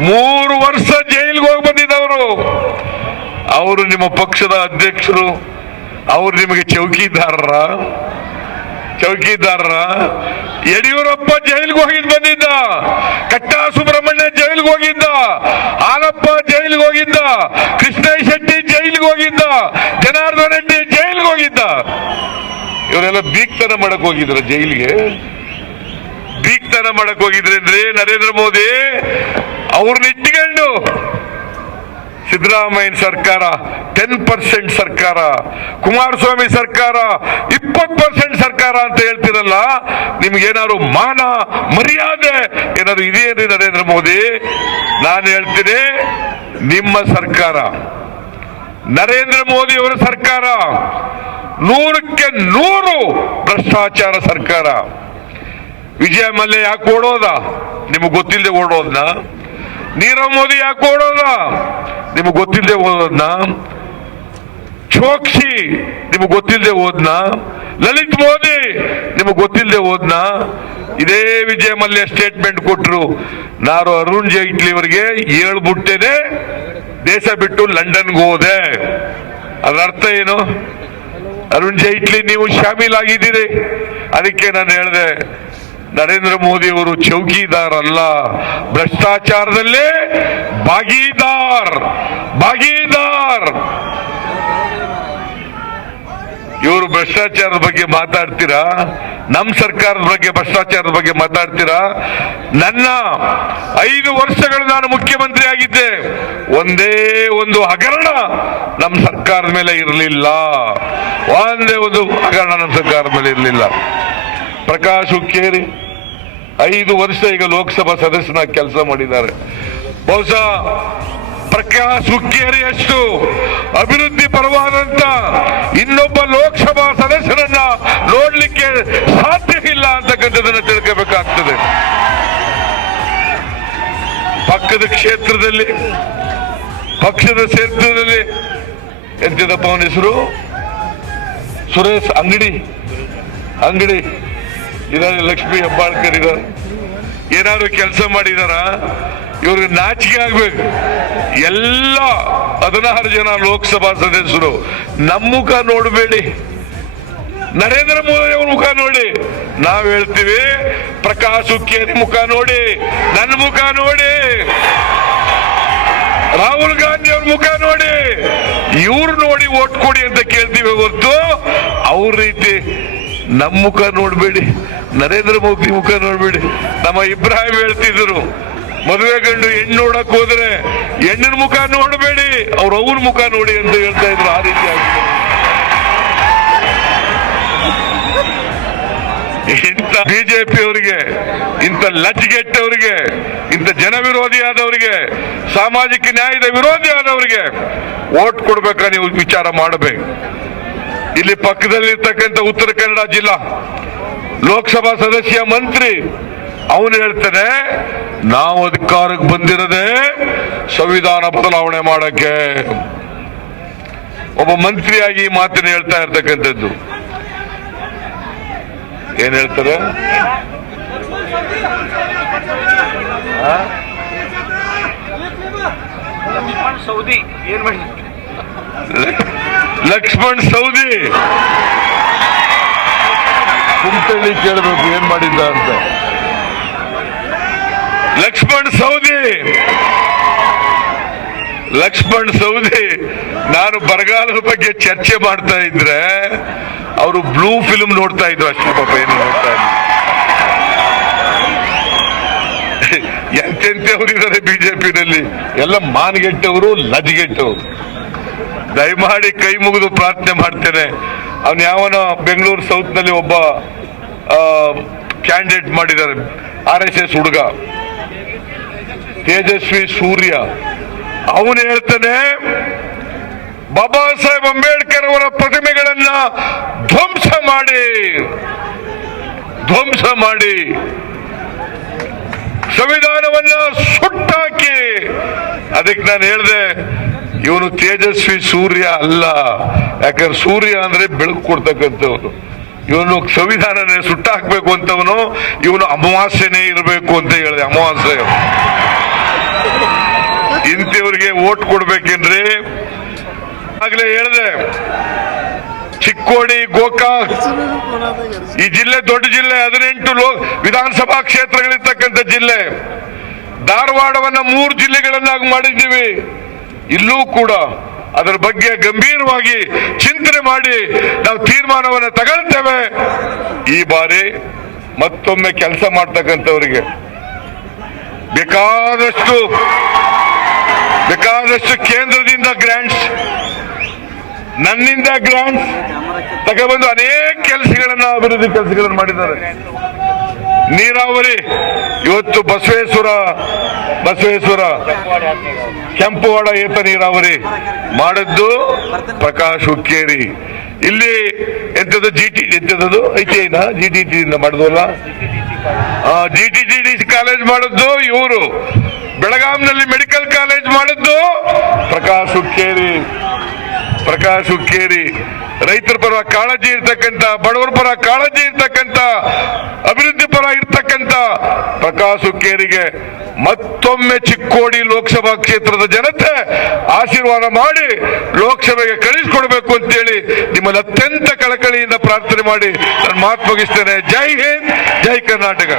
ಮೂರು ವರ್ಷ ಜೈಲಿಗೆ ಹೋಗಿ ಬಂದಿದ್ದವರು. ಅವರು ನಿಮ್ಮ ಪಕ್ಷದ ಅಧ್ಯಕ್ಷರು, ಅವರು ನಿಮಗೆ ಚೌಕಿದಾರರ ಚೌಕಿದಾರರ. ಯಡಿಯೂರಪ್ಪ ಜೈಲಿಗೆ ಹೋಗಿದ್ ಬಂದಿದ್ದ, ಕಟ್ಟ ಸುಬ್ರಹ್ಮಣ್ಯ ಜೈಲಿಗೆ ಹೋಗಿದ್ದ, ಹಾಲಪ್ಪ ಜೈಲಿಗೆ ಹೋಗಿದ್ದ ಕೃಷ್ಣ ಶೆಟ್ಟಿ ಜೈಲಿಗೆ ಹೋಗಿದ್ದ, ಜನಾರ್ದನ ರೆಡ್ಡಿ ಜೈಲಿಗೆ ಹೋಗಿದ್ದ. ಇವರೆಲ್ಲ ಬೀಕ್ತನ ಮಾಡಕ್ ಹೋಗಿದ್ರ ಜೈಲಿಗೆ. ಬೀಕ್ತನ ಮಾಡಕ್ ಹೋಗಿದ್ರೆ ಅಂದ್ರೆ ನರೇಂದ್ರ ಮೋದಿ ಅವ್ರನ್ನ ಇಟ್ಕೊಂಡು ಸಿದ್ದರಾಮಯ್ಯ ಸರ್ಕಾರ ಟೆನ್ ಪರ್ಸೆಂಟ್ ಸರ್ಕಾರ, ಕುಮಾರಸ್ವಾಮಿ ಸರ್ಕಾರ, ಇಪ್ಪತ್ತು ಪರ್ಸೆಂಟ್ ಸರ್ಕಾರ ಅಂತ ಹೇಳ್ತಿರಲ್ಲ ನಿಮ್ಗೇನಾದ್ರು ಮಾನ ಮರ್ಯಾದೆ ಏನಾದ್ರು ಇದೆಯೇನ್ರಿ ನರೇಂದ್ರ ಮೋದಿ? ನಾನು ಹೇಳ್ತೀನಿ, ನಿಮ್ಮ ಸರ್ಕಾರ, ನರೇಂದ್ರ ಮೋದಿ ಅವರ ಸರ್ಕಾರ, ನೂರಕ್ಕೆ ನೂರು ಭ್ರಷ್ಟಾಚಾರ ಸರ್ಕಾರ. ವಿಜಯ ಮಲ್ಯ ಯಾಕೆ ಓಡೋದ? ನಿಮಗೆ ಗೊತ್ತಿಲ್ಲದೆ ಓಡೋದ್ನ? ನೀರವ್ ಮೋದಿ ಯಾಕೆ ಓಡೋದ? ನಿಮಗೆ ಗೊತ್ತಿಲ್ಲದೆ ಓದೋದ್ನ? ಚೋಕ್ಷಿ ನಿಮಗೆ ಗೊತ್ತಿಲ್ಲದೆ ಓದ್ನ? ಲಲಿತ್ ಮೋದಿ, ನಿಮಗೆ ಗೊತ್ತಿಲ್ಲದೆ ಓದ್ನ? ಇದೇ ವಿಜಯ ಮಲ್ಯ ಸ್ಟೇಟ್ಮೆಂಟ್ ಕೊಟ್ರು. ನಾನು ಅರುಣ್ ಜೈಟ್ಲಿ ಅವರಿಗೆ ಹೇಳ್ಬಿಟ್ಟೇನೆ, ದೇಶ ಬಿಟ್ಟು ಲಂಡನ್ಗೆ ಹೋದೆ. ಅದರ ಅರ್ಥ ಏನು? ಅರುಣ್ ಜೈಟ್ಲಿ, ನೀವು ಶಾಮೀಲಾಗಿದ್ದೀರಿ ಅದಕ್ಕೆ ನಾನು ಹೇಳಿದೆ ನರೇಂದ್ರ ಮೋದಿ ಅವರು ಚೌಕಿದಾರ್ ಅಲ್ಲ ಭ್ರಷ್ಟಾಚಾರದಲ್ಲೇ ಭಾಗಿದಾರ್ ಭಾಗಿದಾರ್. ಇವರು ಭ್ರಷ್ಟಾಚಾರದ ಬಗ್ಗೆ ಮಾತಾಡ್ತೀರಾ? ನಮ್ಮ ಸರ್ಕಾರದ ಬಗ್ಗೆ, ಭ್ರಷ್ಟಾಚಾರದ ಬಗ್ಗೆ ಮಾತಾಡ್ತೀರಾ? ನನ್ನ ಐದು ವರ್ಷಗಳು ನಾನು ಮುಖ್ಯಮಂತ್ರಿ ಆಗಿದ್ದೆ. ಒಂದೇ ಒಂದು ಹಗರಣ ನಮ್ಮ ಸರ್ಕಾರದ ಮೇಲೆ ಇರಲಿಲ್ಲ. ಒಂದೇ ಒಂದು ಹಗರಣ ನಮ್ಮ ಸರ್ಕಾರದ ಮೇಲೆ ಇರಲಿಲ್ಲ. ಪ್ರಕಾಶ್ ಹುಕ್ಕೇರಿ ಐದು ವರ್ಷ ಈಗ ಲೋಕಸಭಾ ಸದಸ್ಯನ ಕೆಲಸ ಮಾಡಿದ್ದಾರೆ. ಬಹುಶಃ ಪ್ರಕಾಶ್ ಹುಕ್ಕೇರಿಯಷ್ಟು ಅಭಿವೃದ್ಧಿ ಪರವಾದಂತ ಇನ್ನೊಬ್ಬ ಲೋಕಸಭಾ ಸದಸ್ಯರನ್ನ ನೋಡ್ಲಿಕ್ಕೆ ಇಲ್ಲ ಅಂತಕ್ಕಂಥದನ್ನ ತಿಳ್ಕೋಬೇಕಾಗ್ತದೆ. ಪಕ್ಕದ ಕ್ಷೇತ್ರದಲ್ಲಿ, ಪಕ್ಷದ ಕ್ಷೇತ್ರದಲ್ಲಿ ಎಂತಿದ್ದಪ್ಪ ಅವನ ಹೆಸರು? ಸುರೇಶ್ ಅಂಗಡಿ ಅಂಗಡಿ. ಇದಾರೆ ಲಕ್ಷ್ಮಿ ಹೆಬ್ಬಾಳ್ಕರ್ ಇದಾರೆ. ಏನಾದ್ರು ಕೆಲಸ ಮಾಡಿದಾರ ಇವ್ರಿಗೆ ನಾಚಿಕೆ ಆಗ್ಬೇಕು. ಎಲ್ಲ ಹದಿನಾರು ಜನ ಲೋಕಸಭಾ ಸದಸ್ಯರು ನಮ್ಮ ಮುಖ ನೋಡಬೇಡಿ. ನರೇಂದ್ರ ಮೋದಿ ಅವ್ರ ಮುಖ ನೋಡಿ. ನಾವ್ ಹೇಳ್ತೀವಿ, ಪ್ರಕಾಶ್ ಹುಕ್ಕೇರಿ ಮುಖ ನೋಡಿ. ನನ್ನ ಮುಖ ನೋಡಿ. ರಾಹುಲ್ ಗಾಂಧಿ ಅವ್ರ ಮುಖ ನೋಡಿ. ಇವ್ರು ನೋಡಿ ಓಟ್ ಕೊಡಿ ಅಂತ ಕೇಳ್ತೀವಿ ಹೊರತು, ಅವ್ರ ರೀತಿ ನಮ್ಮ ಮುಖ ನೋಡ್ಬೇಡಿ, ನರೇಂದ್ರ ಮೋದಿ ಮುಖ ನೋಡ್ಬೇಡಿ. ನಮ್ಮ ಇಬ್ರಾಹಿಂ ಹೇಳ್ತಿದ್ರು, ಮದುವೆ ಗಂಡು ಹೆಣ್ಣು ನೋಡಕ್ ಹೋದ್ರೆ ಹೆಣ್ಣಿನ ಮುಖ ನೋಡಬೇಡಿ, ಅವ್ರ ಅವ್ರ ಮುಖ ನೋಡಿ ಅಂತ ಹೇಳ್ತಾ ಇದ್ರು ಆ ರೀತಿ ಇಂಥ ಬಿಜೆಪಿ ಅವರಿಗೆ, ಇಂಥ ಲಜ್ಗೆಟ್ಟವರಿಗೆ ಇಂಥ ಜನ ವಿರೋಧಿ ಆದವರಿಗೆ, ಸಾಮಾಜಿಕ ನ್ಯಾಯದ ವಿರೋಧಿ ಆದವರಿಗೆ ಓಟ್ ಕೊಡ್ಬೇಕಾ ನೀವು ವಿಚಾರ ಮಾಡಬೇಕು. ಇಲ್ಲಿ ಪಕ್ಕದಲ್ಲಿರ್ತಕ್ಕಂಥ ಉತ್ತರ ಕನ್ನಡ ಜಿಲ್ಲಾ ಲೋಕಸಭಾ ಸದಸ್ಯ ಮಂತ್ರಿ ಅವನು ಹೇಳ್ತಾನೆ ನಾವು ಅಧಿಕಾರಕ್ಕೆ ಬಂದಿರದೆ ಸಂವಿಧಾನ ಬದಲಾವಣೆ ಮಾಡಕ್ಕೆ. ಒಬ್ಬ ಮಂತ್ರಿಯಾಗಿ ಈ ಮಾತಿನ ಹೇಳ್ತಾ ಇರ್ತಕ್ಕಂಥದ್ದು. ಏನ್ ಹೇಳ್ತಾರೆ? ಸೌದಿ ಏನ್ ಮಾಡಿ ಲಕ್ಷ್ಮಣ್ ಸೌದಿ. ಕುಂತಳ್ಳಿ ಕೇಳಬೇಕು ಏನ್ ಮಾಡಿದ್ದ ಅಂತ. ಲಕ್ಷ್ಮಣ್ ಸೌದಿ. ಲಕ್ಷ್ಮಣ್ ಸೌದಿ ನಾನು ಬರಗಾಲದ ಬಗ್ಗೆ ಚರ್ಚೆ ಮಾಡ್ತಾ ಇದ್ರೆ ಅವರು ಬ್ಲೂ ಫಿಲ್ಮ್ ನೋಡ್ತಾ ಇದ್ರು ಅಷ್ಟೇ ಪಾಪ ಏನು ನೋಡ್ತಾ ಇದ್ರು. ಎಂತೆಂತೆ ಅವರಿದ್ದಾರೆ ಬಿಜೆಪಿನಲ್ಲಿ? ಎಲ್ಲ ಮಾನ್ಗೆಟ್ಟವರು ಲಜ್ಗೆಟ್ಟವರು. ದಯಮಾಡಿ ಕೈ ಮುಗಿದು ಪ್ರಾರ್ಥನೆ ಮಾಡ್ತೇನೆ. ಅವನು ಯಾವನೋ ಬೆಂಗಳೂರು ಸೌತ್ನಲ್ಲಿ ಒಬ್ಬ ಕ್ಯಾಂಡಿಡೇಟ್ ಮಾಡಿದ್ದಾರೆ ಆರ್ ಎಸ್ ಎಸ್ ಹುಡುಗ. ತೇಜಸ್ವಿ ಸೂರ್ಯ. ಅವನು ಹೇಳ್ತಾನೆ, ಬಾಬಾ ಸಾಹೇಬ್ ಅಂಬೇಡ್ಕರ್ ಅವರ ಪ್ರತಿಮೆಗಳನ್ನ ಧ್ವಂಸ ಮಾಡಿ ಧ್ವಂಸ ಮಾಡಿ, ಸಂವಿಧಾನವನ್ನ ಸುಟ್ಟಾಕಿ. ಅದಕ್ಕೆ ನಾನು ಹೇಳಿದೆ ಇವನು ತೇಜಸ್ವಿ ಸೂರ್ಯ ಅಲ್ಲ. ಯಾಕಂದ್ರೆ ಸೂರ್ಯ ಅಂದ್ರೆ ಬೆಳಕು ಕೊಡ್ತಕ್ಕಂಥವ್ರು ಇವನು ಸಂವಿಧಾನನೇ ಸುಟ್ಟಾಕ್ಬೇಕು ಅಂತವನು, ಇವನು ಅಮಾವಾಸ್ಯನೇ ಇರಬೇಕು ಅಂತ ಹೇಳಿದೆ ಅಮಾವಾಸ್ಯೆ. ಇಂಥವ್ರಿಗೆ ಓಟ್ ಕೊಡ್ಬೇಕೇನ್ರಿ ಆಗ್ಲೇ ಹೇಳಿದೆ, ಚಿಕ್ಕೋಡಿ, ಗೋಕಾಕ್, ಈ ಜಿಲ್ಲೆ ದೊಡ್ಡ ಜಿಲ್ಲೆ, ಹದಿನೆಂಟು ಲೋಕ, ವಿಧಾನಸಭಾ ಕ್ಷೇತ್ರಗಳಿರ್ತಕ್ಕಂಥ ಜಿಲ್ಲೆ. ಧಾರವಾಡವನ್ನ ಮೂರು ಜಿಲ್ಲೆಗಳನ್ನಾಗಿ ಮಾಡಿದ್ದೀವಿ. ಇಲ್ಲೂ ಕೂಡ ಅದರ ಬಗ್ಗೆ ಗಂಭೀರವಾಗಿ ಚಿಂತನೆ ಮಾಡಿ ನಾವು ತೀರ್ಮಾನವನ್ನು ತಗೊಳ್ತೇವೆ. ಈ ಬಾರಿ ಮತ್ತೊಮ್ಮೆ ಕೆಲಸ ಮಾಡ್ತಕ್ಕಂಥವರಿಗೆ ಬೇಕಾದಷ್ಟು ಬೇಕಾದಷ್ಟು ಕೇಂದ್ರದಿಂದ ಗ್ರಾಂಟ್ಸ್ ನನ್ನಿಂದ ಗ್ರಾಂಟ್ಸ್ ತಗೊಬಂದು ಅನೇಕ ಕೆಲಸಗಳನ್ನ ಅಭಿವೃದ್ಧಿ ಕೆಲಸಗಳನ್ನು ಮಾಡಿದ್ದಾರೆ. ನೀರಾವರಿ. ಇವತ್ತು ಬಸವೇಶ್ವರ ಬಸವೇಶ್ವರ ಕೆಂಪುವಾಡ ಏತ ನೀರಾವರಿ ಮಾಡಿದ್ದು ಪ್ರಕಾಶ್ ಹುಕ್ಕೇರಿ. ಇಲ್ಲಿ ಎಂತದ್ದು ಜಿ ಟಿ ಎಂತದ್ದು ಐತಿ ಐನಾ G T T ಮಾಡಿದ್ವಲ್ಲ? G T G D college ಮಾಡಿದ್ದು ಇವರು. ಬೆಳಗಾಂನಲ್ಲಿ ಮೆಡಿಕಲ್ ಕಾಲೇಜ್ ಮಾಡಿದ್ದು ಪ್ರಕಾಶ್ ಹುಕ್ಕೇರಿ. ಪ್ರಕಾಶ್ ಹುಕ್ಕೇರಿ, ರೈತರ ಪರ ಕಾಳಜಿ ಇರ್ತಕ್ಕಂಥ, ಬಡವರ ಪರ ಕಾಳಜಿ ಇರ್ತಕ್ಕಂಥ, ಅಭಿವೃದ್ಧಿ ಪರ ಇರ್ತಕ್ಕಂಥ ಪ್ರಕಾಶ್ ಹುಕ್ಕೇರಿಗೆ ಮತ್ತೊಮ್ಮೆ ಚಿಕ್ಕೋಡಿ ಲೋಕಸಭಾ ಕ್ಷೇತ್ರದ ಜನತೆ ಆಶೀರ್ವಾದ ಮಾಡಿ ಲೋಕಸಭೆಗೆ ಕಳಿಸ್ಕೊಡ್ಬೇಕು ಅಂತೇಳಿ ನಿಮ್ಮನ್ನು ಅತ್ಯಂತ ಕಳಕಳಿಯಿಂದ ಪ್ರಾರ್ಥನೆ ಮಾಡಿ ನಾನು ಮಾತು ಮುಗಿಸ್ತೇನೆ. ಜೈ ಹಿಂದ್, ಜೈ ಕರ್ನಾಟಕ.